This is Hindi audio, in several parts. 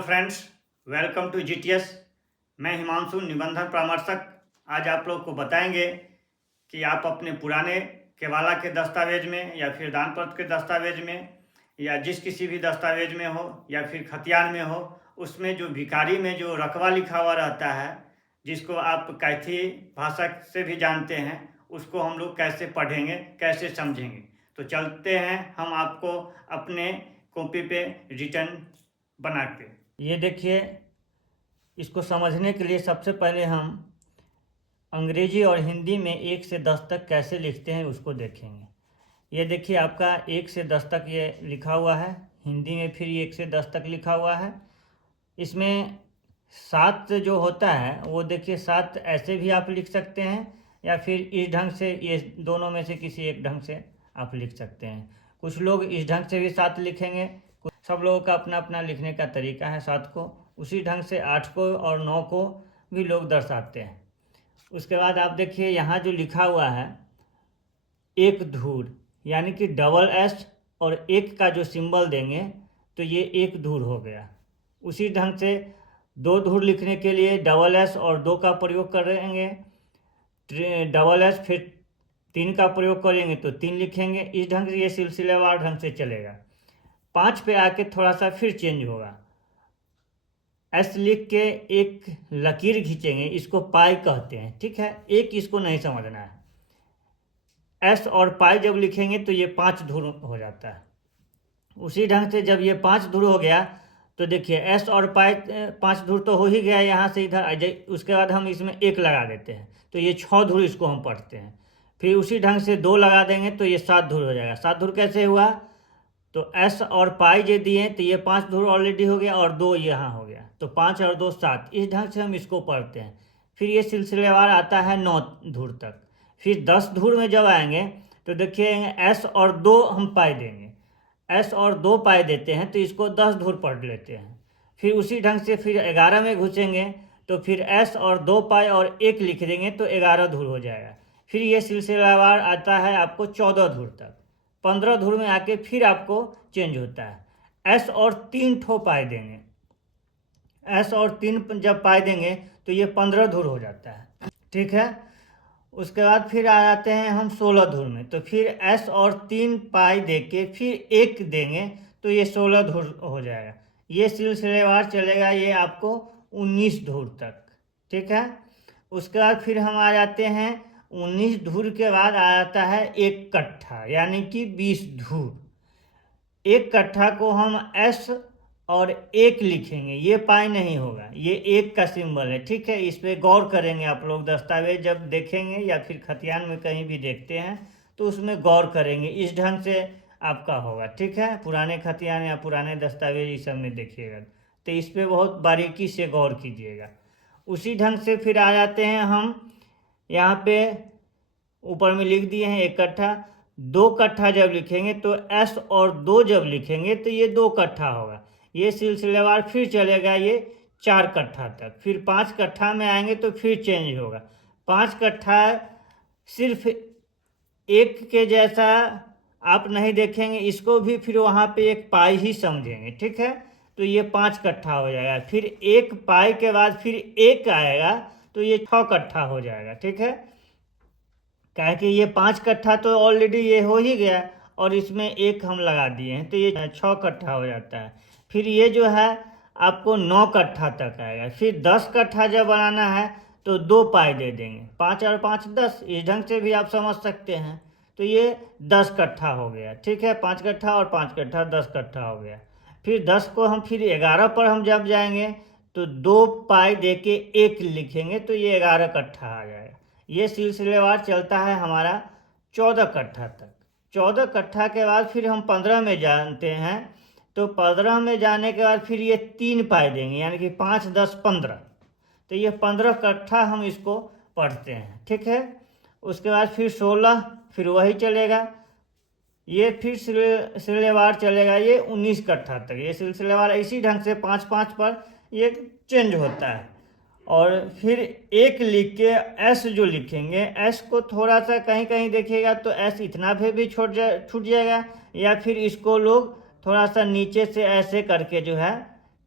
Friends, welcome to GTS. मैं हिमांशु, निबंधन परामर्शक। आज आप लोग को बताएंगे कि आप अपने पुराने केवाला के दस्तावेज में या फिर दान पत्र के दस्तावेज में या जिस किसी भी दस्तावेज में हो या फिर खतियान में हो, उसमें जो भिखारी में जो रकबा लिखा हुआ रहता है, जिसको आप कैथी भाषा से भी जानते हैं, उसको हम लोग कैसे पढ़ेंगे, कैसे समझेंगे। तो चलते हैं हम आपको अपने कॉपी पे रिटर्न बना के। ये देखिए, इसको समझने के लिए सबसे पहले हम अंग्रेजी और हिंदी में 1 से 10 तक कैसे लिखते हैं उसको देखेंगे। ये देखिए, आपका 1 से 10 तक ये लिखा हुआ है। हिंदी में फिर 1 से 10 तक लिखा हुआ है। इसमें 7 जो होता है वो देखिए, 7 ऐसे भी आप लिख सकते हैं या फिर इस ढंग से, ये दोनों में से किसी एक ढंग से आप लिख सकते हैं। कुछ लोग इस ढंग से भी 7 लिखेंगे। सब लोगों का अपना अपना लिखने का तरीका है। 7 को उसी ढंग से 8 को और 9 को भी लोग दर्शाते हैं। उसके बाद आप देखिए, यहाँ जो लिखा हुआ है एक धूर, यानी कि डबल एस और एक का जो सिंबल देंगे तो ये एक धूर हो गया। उसी ढंग से 2 धूर लिखने के लिए डबल एस और 2 का प्रयोग करेंगे। डबल एस फिर 3 का प्रयोग करेंगे तो 3 लिखेंगे। इस ढंग से ये सिलसिलेवार ढंग से चलेगा। 5 पे आके थोड़ा सा फिर चेंज होगा। एस लिख के एक लकीर खींचेंगे, इसको पाई कहते हैं, ठीक है। एक इसको नहीं समझना है। एस और पाई जब लिखेंगे तो ये 5 धुर हो जाता है। उसी ढंग से जब ये 5 धुर हो गया तो देखिए, एस और पाई 5 धुर तो हो ही गया यहाँ से इधर। उसके बाद हम इसमें 1 लगा देते हैं तो ये 6 धुर इसको हम पढ़ते हैं। फिर उसी ढंग से 2 लगा देंगे तो ये 7 धुर हो जाएगा। 7 धुर कैसे हुआ? तो एस और पाई जे दिए तो ये 5 धुर ऑलरेडी हो गया और 2 यहाँ हो गया, तो 5 और 2 7। इस ढंग से हम इसको पढ़ते हैं। फिर ये सिलसिलेवार आता है 9 धुर तक। फिर 10 धुर में जब आएंगे तो देखिए, एस और 2 हम पाई देंगे। एस और 2 पाई देते हैं तो इसको 10 धुर पढ़ लेते हैं। फिर उसी ढंग से फिर 11 में घुसेंगे तो फिर एस और 2 पाई और 1 लिख देंगे तो 11 धुर हो जाएगा। फिर ये सिलसिलावार आता है आपको 14 धुर तक। 15 धुर में आके फिर आपको चेंज होता है। एस और 3 ठो पाई देंगे। एस और 3 जब पाई देंगे तो ये 15 धुर हो जाता है, ठीक है। उसके बाद फिर आ जाते हैं हम 16 धुर में। तो फिर एस और 3 पाई दे के फिर 1 देंगे तो ये 16 धुर हो जाएगा। ये सिलसिलेवार चलेगा ये आपको 19 धुर तक, ठीक है। उसके बाद फिर हम आ जाते हैं 19 धुर के बाद आ जाता है 1 कट्ठा, यानी कि 20 धुर। 1 कट्ठा को हम एस और 1 लिखेंगे, ये पाई नहीं होगा, ये 1 का सिंबल है, ठीक है। इस पर गौर करेंगे आप लोग। दस्तावेज जब देखेंगे या फिर खतियान में कहीं भी देखते हैं तो उसमें गौर करेंगे। इस ढंग से आपका होगा, ठीक है। पुराने खतियान या पुराने दस्तावेज इस सब में देखिएगा तो इस पर बहुत बारीकी से गौर कीजिएगा। उसी ढंग से फिर आ जाते हैं हम यहाँ पे, ऊपर में लिख दिए हैं 1 कट्ठा। 2 कट्ठा जब लिखेंगे तो एस और 2 जब लिखेंगे तो ये 2 कट्ठा होगा। ये सिलसिलेवार फिर चलेगा ये 4 कट्ठा तक। फिर 5 कट्ठा में आएंगे तो फिर चेंज होगा। 5 कट्ठा सिर्फ 1 के जैसा आप नहीं देखेंगे, इसको भी फिर वहाँ पे 1 पाई ही समझेंगे, ठीक है। तो ये 5 कट्ठा हो जाएगा। फिर 1 पाई के बाद फिर 1 आएगा तो ये 6 कट्ठा हो जाएगा, ठीक है। क्या कि ये 5 कट्ठा तो ऑलरेडी ये हो ही गया और इसमें 1 हम लगा दिए हैं तो ये 6 कट्ठा हो जाता है। फिर ये जो है आपको 9 कट्ठा तक आएगा। फिर 10 कट्ठा जब बनाना है तो 2 पाई दे देंगे। 5 और 5 10, इस ढंग से भी आप समझ सकते हैं। तो ये 10 कट्ठा हो गया, ठीक है। 5 कट्ठा और 5 कट्ठा 10 कट्ठा हो गया। फिर 10 को हम फिर 11 पर हम जब जाएंगे तो 2 पाई दे के 1 लिखेंगे तो ये 11 कट्ठा आ जाएगा। ये सिलसिलेवार चलता है हमारा 14 कट्ठा तक। 14 कट्ठा के बाद फिर हम 15 में जानते हैं तो 15 में जाने के बाद फिर ये 3 पाई देंगे, यानी कि 5 10 15। तो ये 15 कट्ठा हम इसको पढ़ते हैं, ठीक है। उसके बाद फिर 16, फिर वही चलेगा। ये फिर सिलसिलेवार चलेगा ये 19 कट्ठा तक। ये सिलसिलेवार इसी ढंग से 5 5 पर ये चेंज होता है। और फिर 1 लिख के एस जो लिखेंगे, एस को थोड़ा सा कहीं कहीं देखिएगा तो एस इतना भी छूट जाएगा, या फिर इसको लोग थोड़ा सा नीचे से ऐसे करके जो है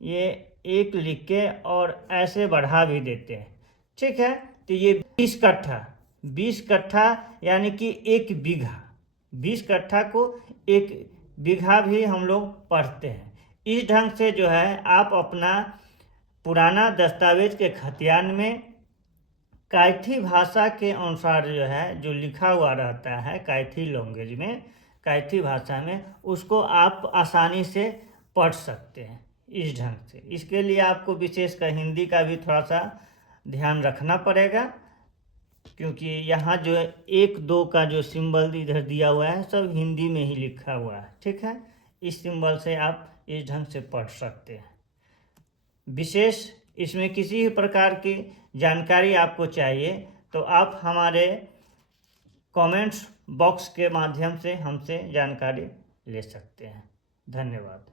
ये 1 लिख के और ऐसे बढ़ा भी देते हैं। ठीक है, तो ये 20 कट्ठा यानी कि 1 बीघा, 20 कट्ठा को 1 बीघा भी हम लोग पढ़ते हैं। इस ढंग से जो है आप अपना पुराना दस्तावेज के खतियान में कैथी भाषा के अनुसार जो है जो लिखा हुआ रहता है कैथी लैंग्वेज में, कैथी भाषा में, उसको आप आसानी से पढ़ सकते हैं इस ढंग से। इसके लिए आपको विशेषकर हिंदी का भी थोड़ा सा ध्यान रखना पड़ेगा, क्योंकि यहाँ जो 1-2 का जो सिंबल इधर दिया हुआ है सब हिंदी में ही लिखा हुआ है। ठीक है, इस सिंबल से आप इस ढंग से पढ़ सकते हैं। विशेष इसमें किसी भी प्रकार की जानकारी आपको चाहिए तो आप हमारे कमेंट्स बॉक्स के माध्यम से हमसे जानकारी ले सकते हैं। धन्यवाद।